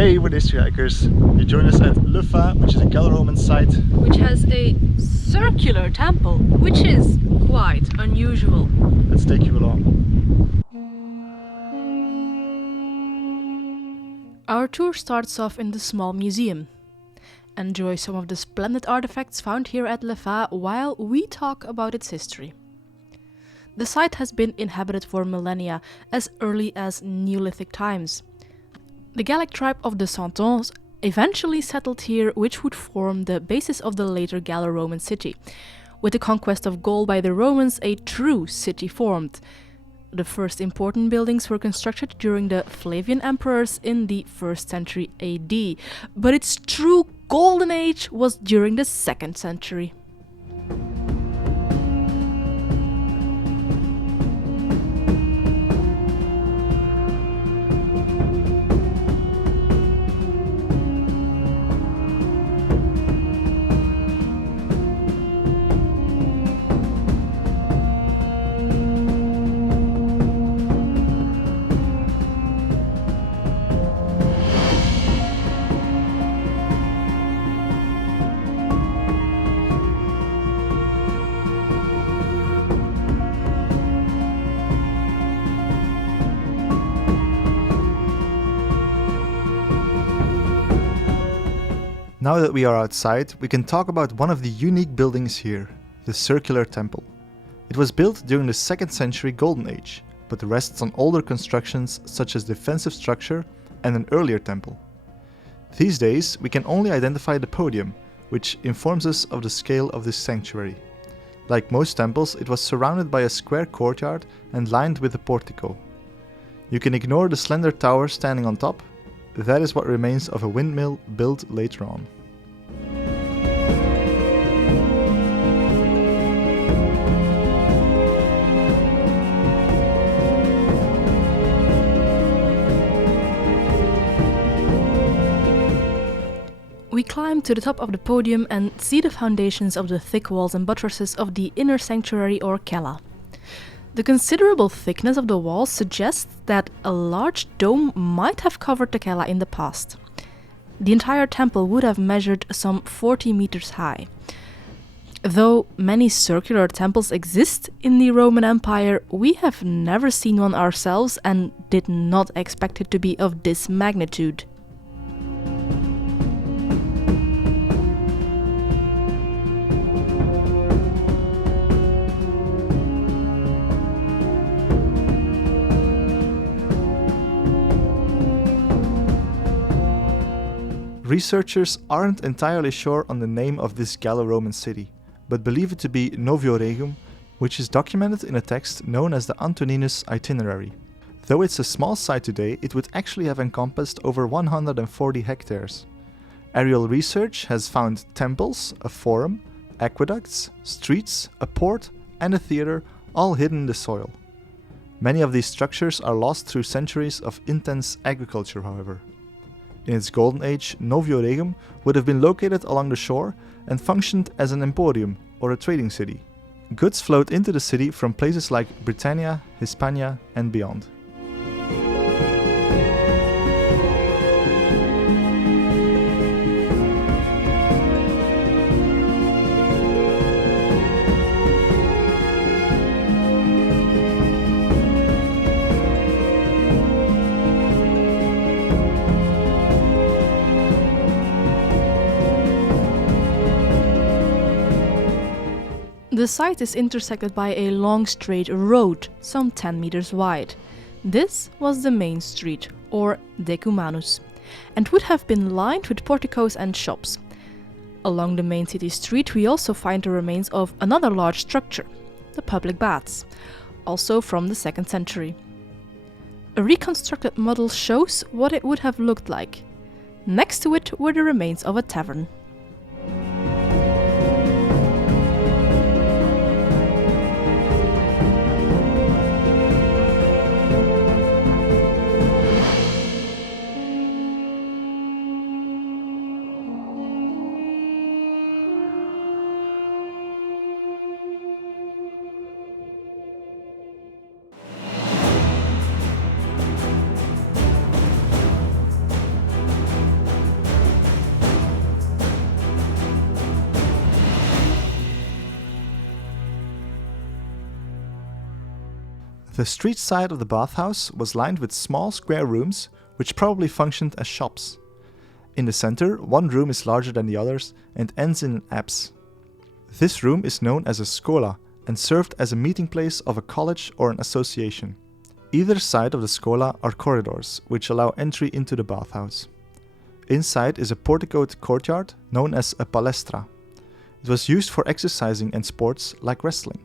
Hey, what is Hikers? You join us at Le Fa, which is a Gallo-Roman site. Which has a circular temple, which is quite unusual. Let's take you along. Our tour starts off in the small museum. Enjoy some of the splendid artifacts found here at Le Fa while we talk about its history. The site has been inhabited for millennia, as early as Neolithic times. The Gallic tribe of the Santons eventually settled here, which would form the basis of the later Gallo-Roman city. With the conquest of Gaul by the Romans, a true city formed. The first important buildings were constructed during the Flavian emperors in the 1st century AD, but its true golden age was during the 2nd century. Now that we are outside, we can talk about one of the unique buildings here, the Circular Temple. It was built during the 2nd century Golden Age, but rests on older constructions such as defensive structure and an earlier temple. These days, we can only identify the podium, which informs us of the scale of this sanctuary. Like most temples, it was surrounded by a square courtyard and lined with a portico. You can ignore the slender tower standing on top. That is what remains of a windmill built later on. We climb to the top of the podium and see the foundations of the thick walls and buttresses of the inner sanctuary or cella. The considerable thickness of the walls suggests that a large dome might have covered the cella in the past. The entire temple would have measured some 40 meters high. Though many circular temples exist in the Roman Empire, we have never seen one ourselves and did not expect it to be of this magnitude. Researchers aren't entirely sure on the name of this Gallo-Roman city, but believe it to be Novio Regum, which is documented in a text known as the Antoninus Itinerary. Though it's a small site today, it would actually have encompassed over 140 hectares. Aerial research has found temples, a forum, aqueducts, streets, a port, and a theater, all hidden in the soil. Many of these structures are lost through centuries of intense agriculture, however. In its golden age, Novio Regum would have been located along the shore and functioned as an emporium or a trading city. Goods flowed into the city from places like Britannia, Hispania, and beyond. The site is intersected by a long straight road, some 10 meters wide. This was the main street, or Decumanus, and would have been lined with porticos and shops. Along the main city street we also find the remains of another large structure, the public baths, also from the 2nd century. A reconstructed model shows what it would have looked like. Next to it were the remains of a tavern. The street side of the bathhouse was lined with small square rooms, which probably functioned as shops. In the center, one room is larger than the others and ends in an apse. This room is known as a scola and served as a meeting place of a college or an association. Either side of the scola are corridors, which allow entry into the bathhouse. Inside is a porticoed courtyard known as a palestra. It was used for exercising and sports like wrestling.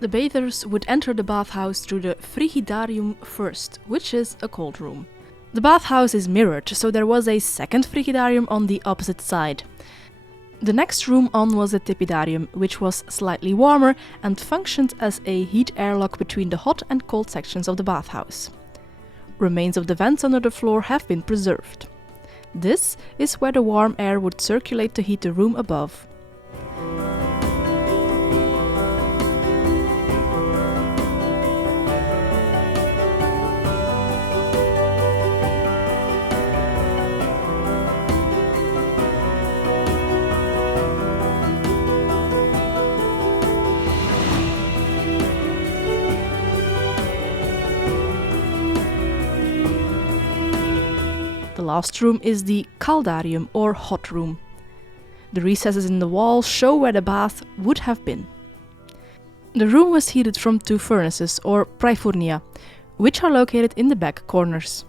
The bathers would enter the bathhouse through the frigidarium first, which is a cold room. The bathhouse is mirrored, so there was a second frigidarium on the opposite side. The next room on was a tepidarium, which was slightly warmer and functioned as a heat airlock between the hot and cold sections of the bathhouse. Remains of the vents under the floor have been preserved. This is where the warm air would circulate to heat the room above. The last room is the caldarium or hot room. The recesses in the wall show where the bath would have been. The room was heated from two furnaces or praefurnia, which are located in the back corners.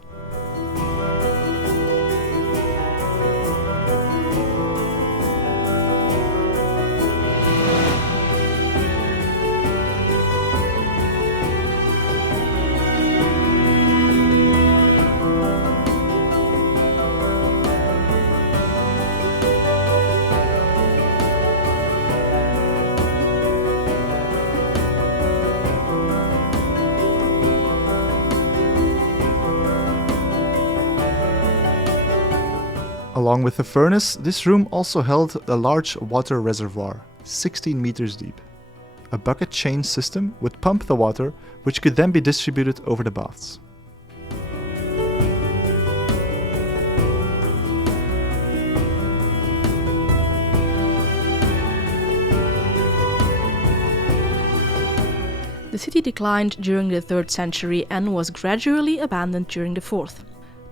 Along with the furnace, this room also held a large water reservoir, 16 meters deep. A bucket change system would pump the water, which could then be distributed over the baths. The city declined during the 3rd century and was gradually abandoned during the 4th.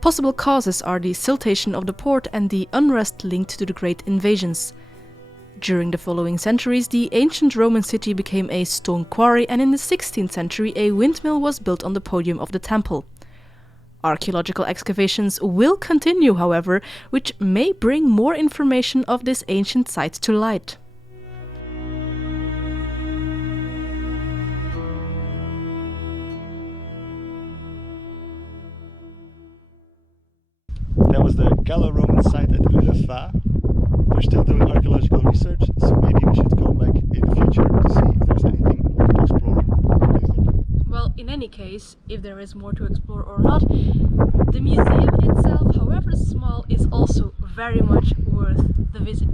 Possible causes are the siltation of the port and the unrest linked to the great invasions. During the following centuries, the ancient Roman city became a stone quarry, and in the 16th century a windmill was built on the podium of the temple. Archaeological excavations will continue, however, which may bring more information of this ancient site to light. That was the Gallo-Roman site at Le Fa. We're still doing archaeological research, so maybe we should go back in the future to see if there's anything more to explore. What do you think? Well, in any case, if there is more to explore or not, the museum itself, however small, is also very much worth the visit.